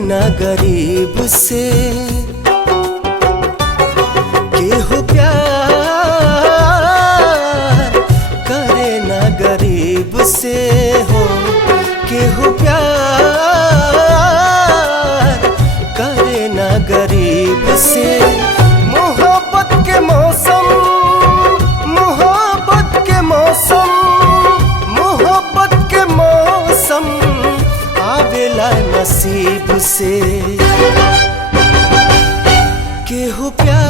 ना गरीब से, केहू प्यार करे ना गरीब से हो, केहू प्यार करे ना गरीब से। मोहब्बत के मौसम, मोहब्बत के मौसम, मोहब्बत के मौसम आवेला नसीब से। केहू प्यार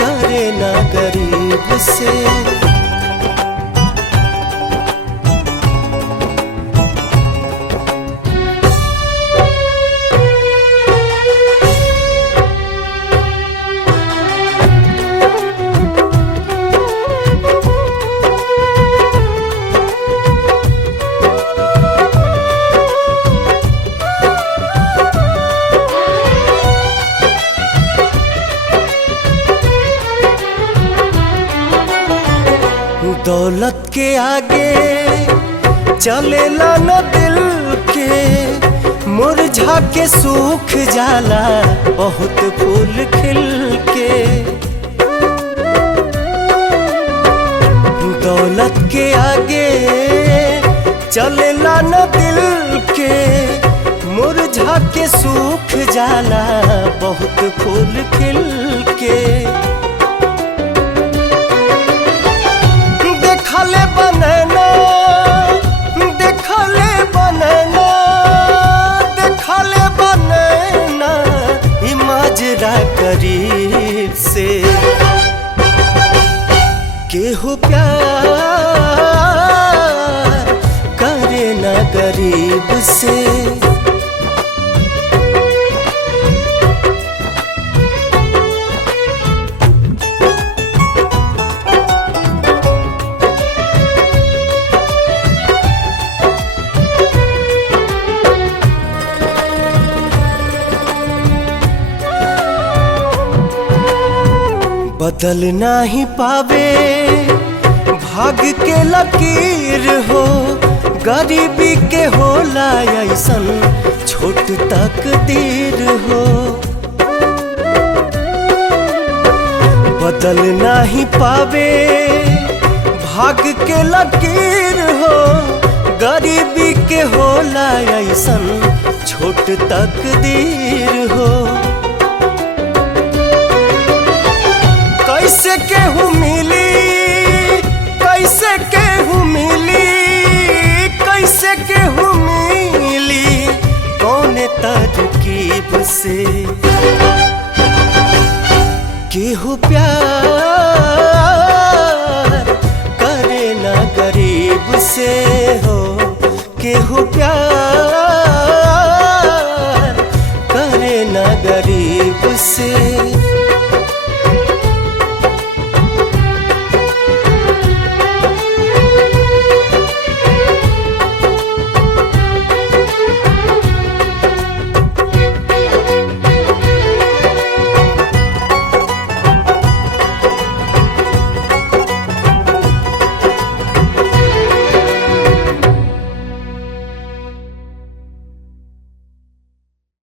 करे ना गरीब से। दौलत के आगे चलेला न दिल के, मुरझा के सूख जाला बहुत फूल खिल के। दौलत के आगे चलेला न दिल के, मुरझा के सूख जाला बहुत फूल खिल के। देखले बनना, देखले बनना, देखले बनना ई माजरा करीब से। केहू प्यार करे ना गरीब से। बदल नहीं पावे भाग्य के लकीर हो, गरीबी के होला ऐसन छोट तकदीर हो। बदल नहीं पावे भाग्य के लकीर हो, गरीबी के होला ऐसन छोट तकदीर हो। कैसे केहू मिली, कैसे केहू मिली, कैसे केहू मिली कौन तरकीब से। केहू प्यार करे ना गरीब से हो, केहू प्यार